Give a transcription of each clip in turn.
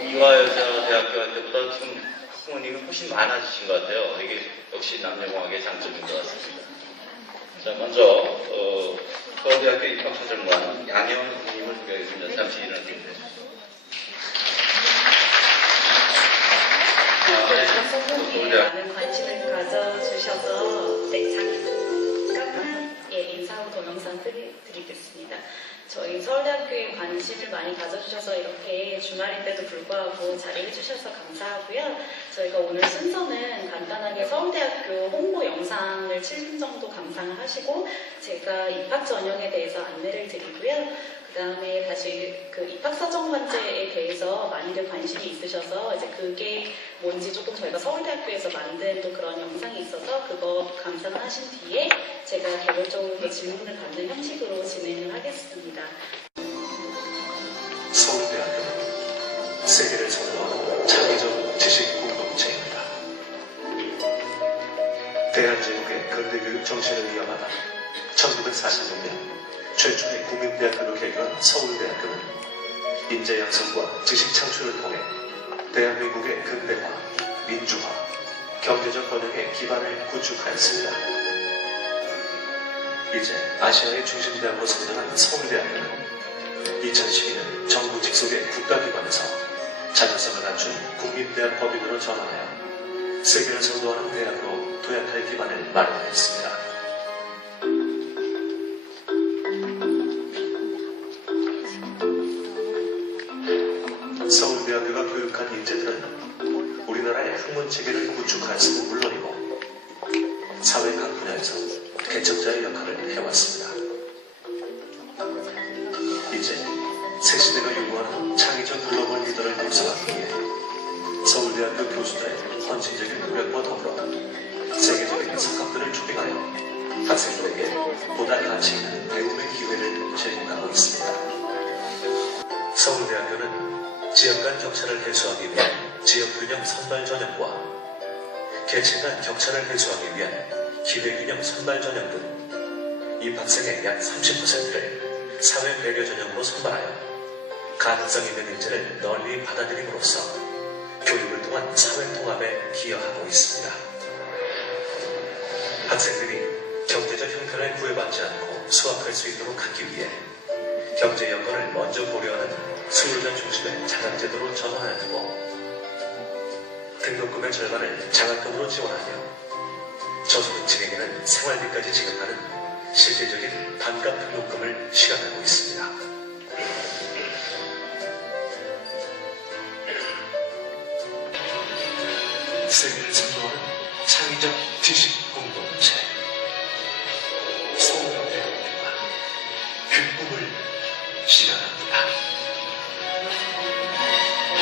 이화여자대학교 할 때보다 지금 학부모님이 훨씬 많아지신 것 같아요. 이게 역시 남녀공학의 장점인 것 같습니다. 자, 먼저 서울대학교 입학사정관 양혜원 선생님을 소개하겠습니다. 잠시 일어나주세요. 서울대에 많은 관심을 가져주셔서 잠깐만 인사하고 동영상 드리겠습니다. 저희 서울대학교에 관심을 많이 가져주셔서 이렇게 주말인데도 불구하고 자리해주셔서 감사하고요. 저희가 오늘 순서는 간단하게 서울대학교 홍보 영상을 7분 정도 감상을 하시고 제가 입학 전형에 대해서 안내를 드리고요. 그 다음에 다시 그 입학사정관제에 대해서 많이들 관심이 있으셔서 이제 그게 뭔지 조금 저희가 서울대학교에서 만든 또 그런 영상이 있어서 그거 감상을 하신 뒤에 제가 개별적으로 질문을 받는 형식으로 진행을 하겠습니다. 서울대학교는 세계를 선도하는 창의적 지식 공동체입니다. 대한제국의 근대교육 정신을 이어받아 1946년 최초의 국민대학교로 개교한 서울대학교는 인재 양성과 지식 창출을 통해 대한민국의 근대화, 민주화, 경제적 번영의 기반을 구축하였습니다. 이제 아시아의 중심대학으로 성장한 서울대학교는 2012년 정부 직속의 국가기관에서 자주성을 갖춘 국민대학 법인으로 전환하여 세계를 선도하는 대학으로 도약할 기반을 마련하였습니다. 서울대학교가 교육한 인재들은 우리나라의 학문체계를 구축하였음은 물론이고 사회 각 분야에서 개척자의 역할을 해왔습니다. 이제 새 시대가 요구하는 창의적 글로벌 리더를 구성하기 위해 서울대학교 교수들의 헌신적인 노력과 더불어 세계적인 석학들을 초빙하여 학생들에게 보다 가치 있는 배움의 기회를 제공하고 있습니다. 서울대학교는 지역 간 격차를 해소하기 위한 지역균형 선발 전형과 계층 간 격차를 해소하기 위한 기회균형 선발 전형 등 입학생의 약 30%를 사회 배려 전형으로 선발하여 가능성 있는 인재를 널리 받아들임으로써 교육을 통한 사회 통합에 기여하고 있습니다. 학생들이 경제적 형편을 구애받지 않고 수학할 수 있도록 하기 위해 경제 여건을 먼저 고려하는 수요자 중심의 장학제도로 전환하고 등록금의 절반을 장학금으로 지원하며 저소득층에게는 생활비까지 지급하는 실질적인 반값 등록금을 시행하고 있습니다. 세계를 선도하는 창의적 지식 공동체 서울대학교가 그 꿈을 실현합니다.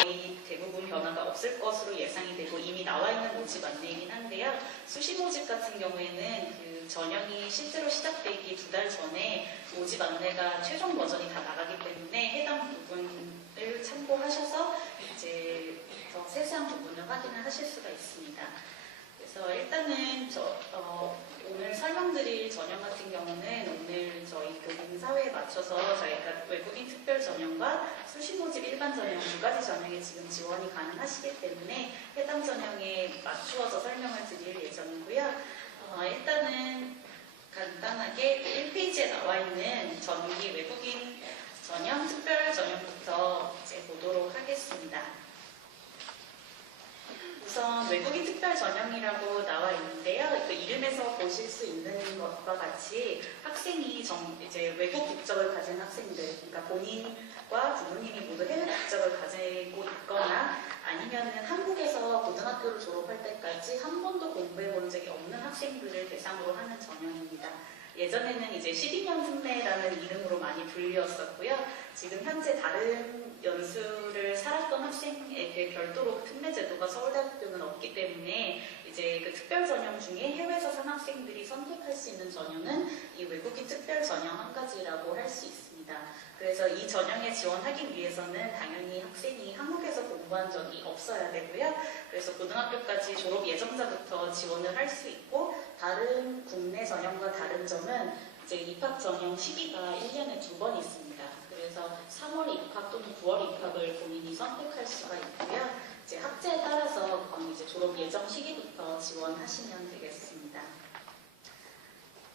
거의 대부분 변화가 없을 것으로 예상이 되고 이미 나와 있는 모집 안내이긴 한데요. 수시 모집 같은 경우에는 그 전형이 실제로 시작되기 2달 전에 모집 안내가 최종 버전이 다 나가기 때문에 해당 부분을 참고하셔서 이제 더 세세한 부분을 확인을 하실 수가 있습니다. 그래서 일단은 오늘 설명드릴 전형 같은 경우는 오늘 저희 교민 사회에 맞춰서 저희가 외국인 특별 전형과 수시 모집 일반 전형 두 가지 전형에 지금 지원이 가능하시기 때문에 해당 전형에 맞추어서 설명을 드릴 예정이고요. 일단은 간단하게 1페이지에 나와 있는 전기 외국인 전형, 특별 전형부터 이제 보도록 하겠습니다. 우선 외국인 특별 전형이라고 나와 있는데요. 그 이름에서 보실 수 있는 것과 같이 학생이 이제 외국 국적을 가진 학생들, 그러니까 본인과 부모님이 모두 해외 국적을 가지고 있거나 아니면은 한국에서 고등학교를 졸업할 때까지 한 번도 공부해 본 적이 없는 학생들을 대상으로 하는 전형입니다. 예전에는 이제 12년 특례라는 이름으로 많이 불리웠었고요. 지금 현재 다른 연수를 살았던 학생에게 별도로 특례 제도가 서울대학교는 없기 때문에 이제 그 특별 전형 중에 해외에서 산 학생들이 선택할 수 있는 전형은 이 외국인 특별 전형 한 가지라고 할 수 있습니다. 그래서 이 전형에 지원하기 위해서는 당연히 학생이 한국에서 공부한 적이 없어야 되고요. 그래서 고등학교까지 졸업 예정자부터 지원을 할 수 있고 다른 국내 전형과 다른 점은 이제 입학 전형 시기가 1년에 2번 있습니다. 그래서 3월 입학 또는 9월 입학을 본인이 선택할 수가 있고요. 이제 학제에 따라서 그건 이제 졸업 예정 시기부터 지원하시면 되겠습니다.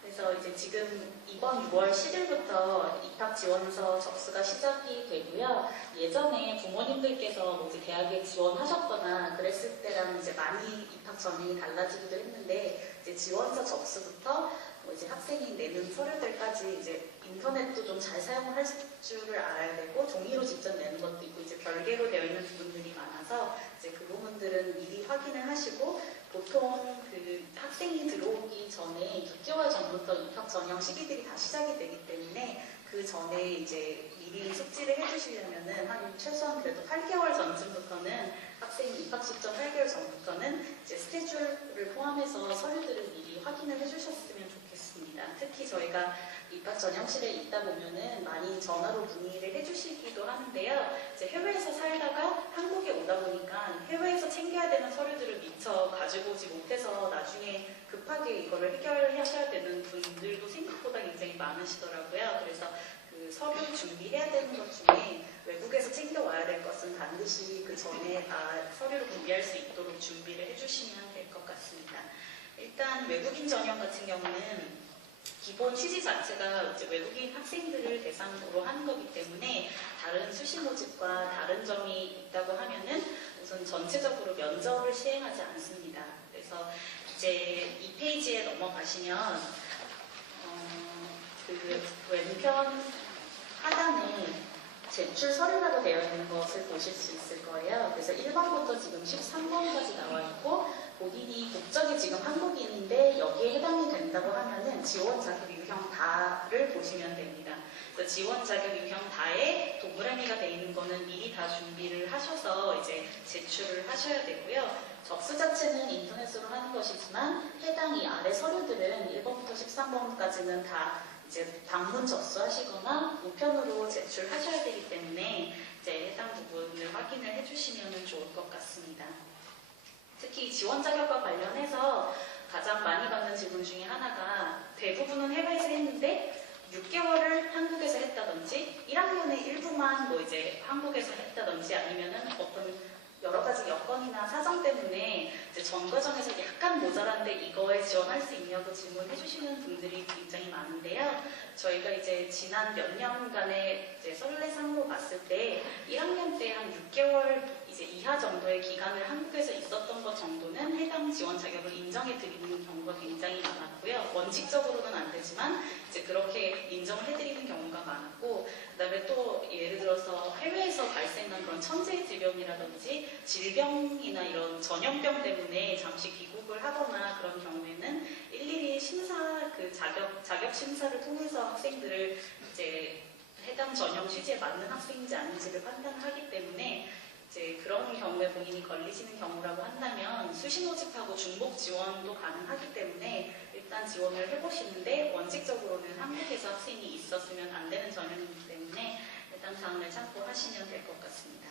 그래서 이제 지금 이번 6월 10일부터 입학 지원서 접수가 시작이 되고요. 예전에 부모님들께서 뭐 이제 대학에 지원하셨거나 그랬을 때랑 이제 많이 입학 전형이 달라지기도 했는데 이제 지원서 접수부터 뭐 이제 학생이 내는 서류들까지 이제 인터넷도 좀 잘 사용을 할 줄을 알아야 되고 종이로 직접 내는 것도 있고 이제 별개로 되어 있는 부분들이 많아서 이제 그 부분들은 미리 확인을 하시고 보통 그 학생이 들어오기 전에 6개월 전부터 입학 전형 시기들이 다 시작이 되기 때문에 그 전에 이제 미리 숙지를 해주시려면은 한 최소한 그래도 8개월 전쯤부터는 학생이 입학 직전 8개월 전부터는 이제 스케줄을 포함해서 서류들을 미리 확인을 해주셨으면 좋겠습니다. 특히 저희가 입학 전형실에 있다 보면은 많이 전화로 문의를 해주시기도 하는데요. 이제 해외에서 살다가 한국에 오다 보니까 해외에서 챙겨야 되는 서류들을 미처 가지고 오지 못해서 나중에 급하게 이거를 해결하셔야 되는 분들도 생각보다 굉장히 많으시더라고요. 그래서 그 서류 준비해야 되는 것 중에 외국에서 챙겨와야 될 것은 반드시 그 전에 다 서류를 준비할 수 있도록 준비를 해주시면 될 것 같습니다. 일단 외국인 전형 같은 경우는 기본 취지 자체가 이제 외국인 학생들을 대상으로 하는 거기 때문에 다른 수시 모집과 다른 점이 있다고 하면은 우선 전체적으로 면접을 시행하지 않습니다. 그래서 이제 이 페이지에 넘어가시면 그 왼편 하단에 제출 서류라고 되어 있는 것을 보실 수 있을 거예요. 그래서 1번부터 지금 13번까지 나와 있고 본인이 국적이 지금 한국인인데 여기에 해당이 된다고 하면은 지원 자격 유형 다를 보시면 됩니다. 그래서 지원 자격 유형 다에 동그라미가 되어 있는 거는 미리 다 준비를 하셔서 이제 제출을 하셔야 되고요. 접수 자체는 인터넷으로 하는 것이지만 해당 이 아래 서류들은 1번부터 13번까지는 다 이제 방문 접수하시거나 우편으로 제출하셔야 되기 때문에 이제 해당 부분을 확인을 해주시면 좋을 것 같습니다. 특히 지원 자격과 관련해서 가장 많이 받는 질문 중에 하나가 대부분은 해외에서 했는데 6개월을 한국에서 했다든지 1학년의 일부만 뭐 이제 한국에서 했다든지 아니면은 어떤 여러 가지 여건이나 사정 때문에 이제 전 과정에서 약간 모자란데 이거에 지원할 수 있냐고 질문해 주시는 분들이 굉장히 많은데요. 저희가 이제 지난 몇 년간의 이제 선례상으로 봤을 때 1학년 때 한 6개월 이제 이하 정도의 기간을 한국에서 있었던 것 정도는 해당 지원 자격을 인정해 드리는 경우가 굉장히 많았고요. 원칙적으로는 안 되지만 이제 그렇게 인정을 해드리는 경우가 많았고, 그다음에 또 예를 들어서 해외에서 발생한 그런 천재 질병이라든지 질병이나 이런 전염병 때문에 잠시 귀국을 하거나 그런 경우에는 일일이 심사 그 자격 심사를 통해서 학생들을 이제 해당 전형 취지에 맞는 학생인지 아닌지를 판단하기 때문에 이제 그런 경우에 본인이 걸리시는 경우라고 한다면 수시 모집하고 중복 지원도 가능하기 때문에 일단 지원을 해보시는데 원칙적으로는 한국에서 학생이 있었으면 안 되는 전형이기 때문에 일단 사항을 참고하시면 될 것 같습니다.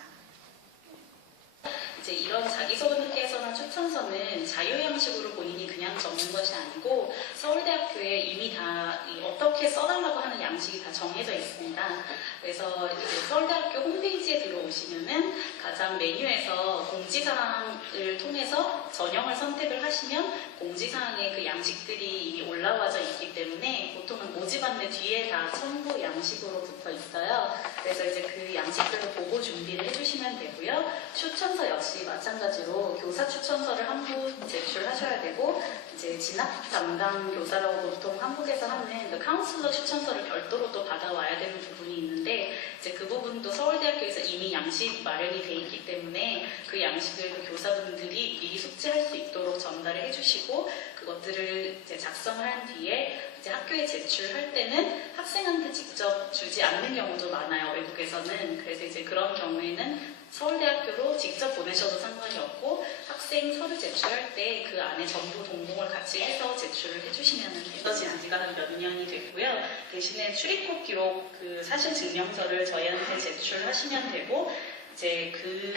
이제 이런 자기소개서나 추천서는 자유 형식으로 본인이 그냥 적는 것이 아니고 서울대학교에 이미 다 어떻게 써달라고 하는 양식이 다 정해져 있습니다. 그래서 이제 서울대학교 홈페이지에 들어오시면은 가장 메뉴에서 공지사항을 통해서 전형을 선택을 하시면 공지사항에 그 양식들이 이미 올라와져 있기 때문에 보통은 모집 안내 뒤에 다 첨부 양식으로 붙어 있어요. 그래서 이제 그 양식들을 보고 준비를 해주시면 되고요. 추천서 역시 마찬가지로 교사 추천서를 한 부 제출하셔야 되고 이제 진학 담당 교사라고 보통 한국에서 하는 그 카운슬러 추천서를 별도로 또 받아와야 되는 부분이 있는데 이제 그 부분도 서울대학교에서 이미 양식 마련이 돼 있기 때문에 그 양식을 그 교사분들이 미리 숙지할 수 있도록 전달을 해주시고 그것들을 이제 작성을 한 뒤에 이제 학교에 제출할 때는 학생한테 직접 주지 않는 경우도 많아요, 외국에서는. 그래서 이제 그런 경우에는 서울대학교로 직접 보내셔도 상관이 없고 학생 서류 제출할 때 그 안에 전부 동봉을 같이 해서 제출을 해주시면 되어진 지가 한 몇 년이 됐고요. 대신에 출입국 기록 그 사실 증명서를 저희한테 제출하시면 되고 이제 그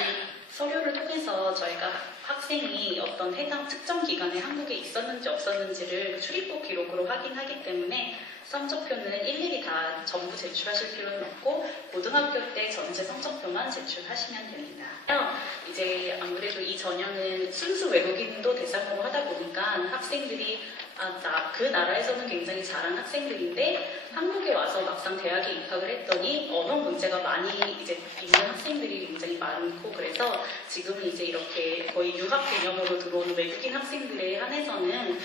서류를 통해서 저희가 학생이 어떤 해당 특정 기간에 한국에 있었는지 없었는지를 출입국 기록으로 확인하기 때문에 성적표는 일일이 다 전부 제출하실 필요는 없고 고등학교 때 전체 성적표만 제출하시면 됩니다. 이제 아무래도 이 전형은 순수 외국인도 대상으로 하다 보니까 학생들이 그 나라에서는 굉장히 잘한 학생들인데 한국에 와서 막상 대학에 입학을 했더니 언어 문제가 많이 이제 있는 학생들이 굉장히 많고, 그래서 지금은 이제 이렇게 거의 유학 개념으로 들어오는 외국인 학생들에 한해서는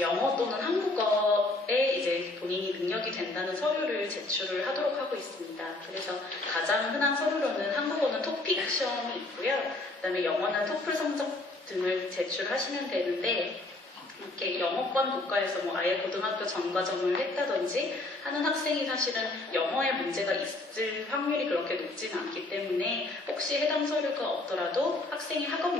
영어 또는 한국어에 이제 본인이 능력이 된다는 서류를 제출을 하도록 하고 있습니다. 그래서 가장 흔한 서류로는 한국어는 토픽 시험이 있고요. 그다음에 영어는 토플 성적 등을 제출하시면 되는데, 이렇게 영어권 국가에서 뭐 아예 고등학교 전과정을 했다든지 하는 학생이 사실은 영어에 문제가 있을 확률이 그렇게 높지는 않기 때문에 혹시 해당 서류가 없더라도 학생이 학업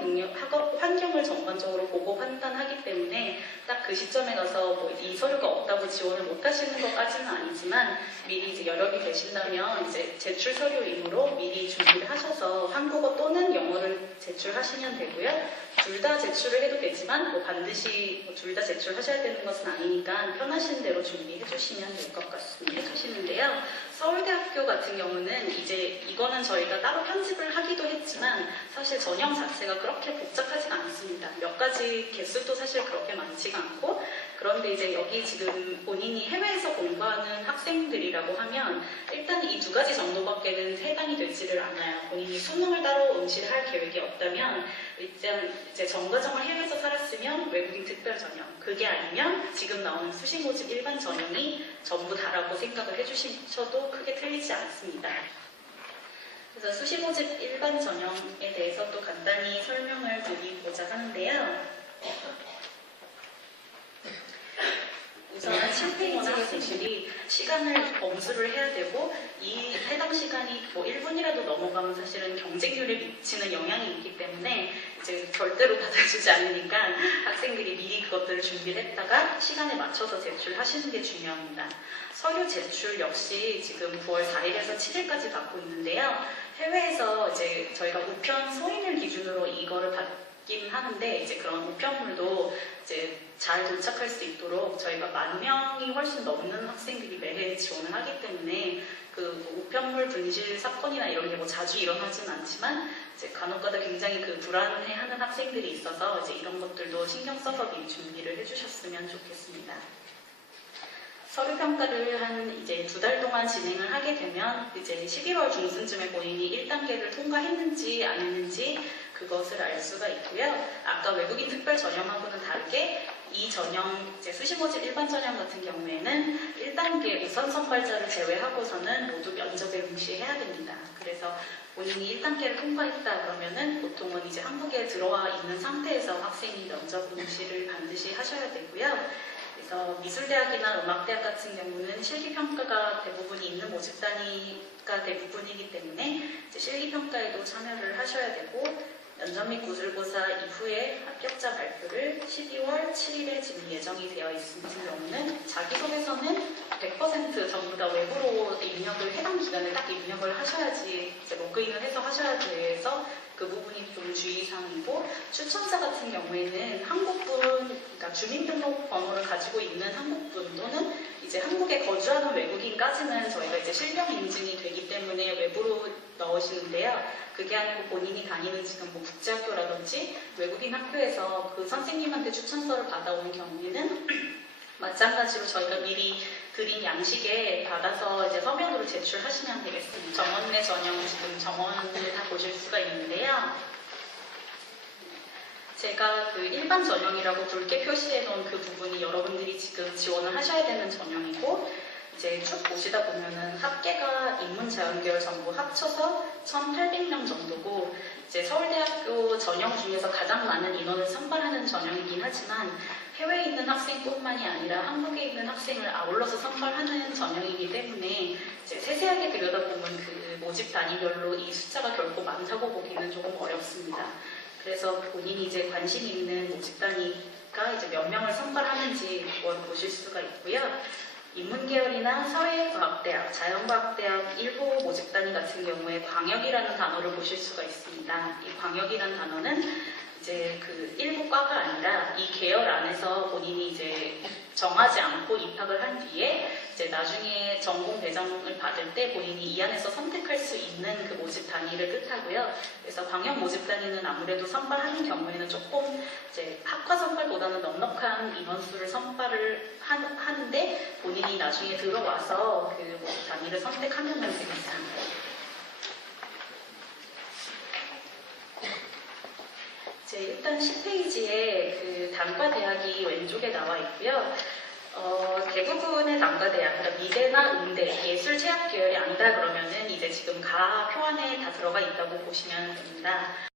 환경을 전반적으로 보고 판단하기 때문에 딱 그 시점에 가서 뭐 이 서류가 없다고 지원을 못 하시는 것까지는 아니지만 미리 이제 여력이 되신다면 이제 제출 서류 임으로 미리 준비를 하셔서 한국어 또는 영어를 제출하시면 되고요. 둘 다 제출을 해도 되지만 뭐 반드시 둘 다 제출하셔야 되는 것은 아니니까 편하신 대로 준비해 주시면 될 것 같습니다. 하시는데요. 서울대학교 같은 경우는 이제 이거는 저희가 따로 편집을 하기도 했지만 사실 전형 자체가 그렇게 복잡하지가 않습니다. 몇 가지 개수도 사실 그렇게 많지가 않고, 그런데 이제 여기 지금 본인이 해외에서 공부하는 학생들이라고 하면 일단 이 두 가지 정도밖에는 해당이 되지를 않아요. 본인이 수능을 따로 응시할 계획이 없다면 일단 이제 전과정을 해외에서 살았으면 외국인 특별 전형, 그게 아니면 지금 나오는 수시 모집 일반 전형이 전부 다라고 생각을 해주셔도 크게 틀리지 않습니다. 그래서 수시 모집 일반 전형에 대해서 또 간단히 설명을 드리고자 하는데요. 우선 실패인지 학생들이 시간을 엄수를 해야 되고, 이 해당 시간이 뭐 1분이라도 넘어가면 사실은 경쟁률에 미치는 영향이 있기 때문에 이제 절대로 받아주지 않으니까 학생들이 미리 그것들을 준비를 했다가 시간에 맞춰서 제출하시는 게 중요합니다. 서류 제출 역시 지금 9월 4일에서 7일까지 받고 있는데요. 해외에서 이제 저희가 우편 서인을 기준으로 이거를 받긴 하는데, 이제 그런 우편물도 이제 잘 도착할 수 있도록 저희가 10,000명이 훨씬 넘는 학생들이 매해 지원을 하기 때문에 그 우편물 분실 사건이나 이런 게 뭐 자주 일어나진 않지만 이제 간혹가다 굉장히 그 불안해하는 학생들이 있어서 이제 이런 것들도 신경 써서 미리 준비를 해주셨으면 좋겠습니다. 서류 평가를 한 이제 2달 동안 진행을 하게 되면 이제 11월 중순쯤에 본인이 1단계를 통과했는지 안 했는지 그것을 알 수가 있고요. 아까 외국인 특별 전형하고는 다르게 이 전형, 이제 수시 모집 일반 전형 같은 경우에는 1단계 우선 선발자를 제외하고서는 모두 면접에 응시해야 됩니다. 그래서 본인이 1단계를 통과했다 그러면은 보통은 이제 한국에 들어와 있는 상태에서 학생이 면접 응시를 반드시 하셔야 되고요. 그래서 미술대학이나 음악대학 같은 경우는 실기평가가 대부분 있는 모집 단위가 대부분이기 때문에 이제 실기평가에도 참여를 하셔야 되고, 면접 및 구술고사 이후에 합격자 발표를 12월 7일에 지금 예정이 되어 있는 경우는 자기소개서는 100% 전부 다 외부로 입력을 해당 기간에 딱 입력을 하셔야지 이제 로그인을 해서 하셔야 돼서 그 부분이 좀 주의사항이고, 추천사 같은 경우에는 한국분, 그러니까 주민등록 번호를 가지고 있는 한국분 또는 이제 한국에 거주하는 외국인까지는 저희가 이제 실명 인증이 되기 때문에 외부로 넣으시는데요. 그게 아니고 본인이 다니는 지금 뭐 국제학교라든지 외국인 학교에서 그 선생님한테 추천서를 받아오는 경우에는 마찬가지로 저희가 미리 드린 양식에 받아서 이제 서면으로 제출하시면 되겠습니다. 정원 내 전형 지금 정원을 다 보실 수가 있는데요. 제가 그 일반 전형이라고 굵게 표시해 놓은 그 부분이 여러분들이 지금 지원을 하셔야 되는 전형이고, 이제 쭉 보시다 보면은 합계가 인문자연계열 전부 합쳐서 1,800명 정도고, 이제 서울대학교 전형 중에서 가장 많은 인원을 선발하는 전형이긴 하지만 해외에 있는 학생뿐만이 아니라 한국에 있는 학생을 아울러서 선발하는 전형이기 때문에 이제 세세하게 들여다보면 그 모집 단위별로 이 숫자가 결코 많다고 보기는 조금 어렵습니다. 그래서 본인이 이제 관심 있는 모집 단위가 이제 몇 명을 선발하는지 그걸 보실 수가 있고요. 인문계열이나 사회과학대학, 자연과학대학 일부 모집 단위 같은 경우에 광역이라는 단어를 보실 수가 있습니다. 이 광역이라는 단어는 이제 그 일부 과가 아니라 이 계열 안에서 본인이 이제 정하지 않고 입학을 한 뒤에 이제 나중에 전공 배정을 받을 때 본인이 이 안에서 선택할 수 있는 그 모집 단위를 뜻하고요. 그래서 광역 모집 단위는 아무래도 선발하는 경우에는 조금 이제 학과 선발보다는 넉넉한 인원수를 선발을 하는데 본인이 나중에 들어와서 그 모집 단위를 선택하면 됩니다. 일단 10페이지에 그 단과 대학이 왼쪽에 나와 있고요. 대부분의 단과 대학, 그러니까 미대나 음대, 예술 체학 계열이 아니다 그러면은 이제 지금 가 표안에 다 들어가 있다고 보시면 됩니다.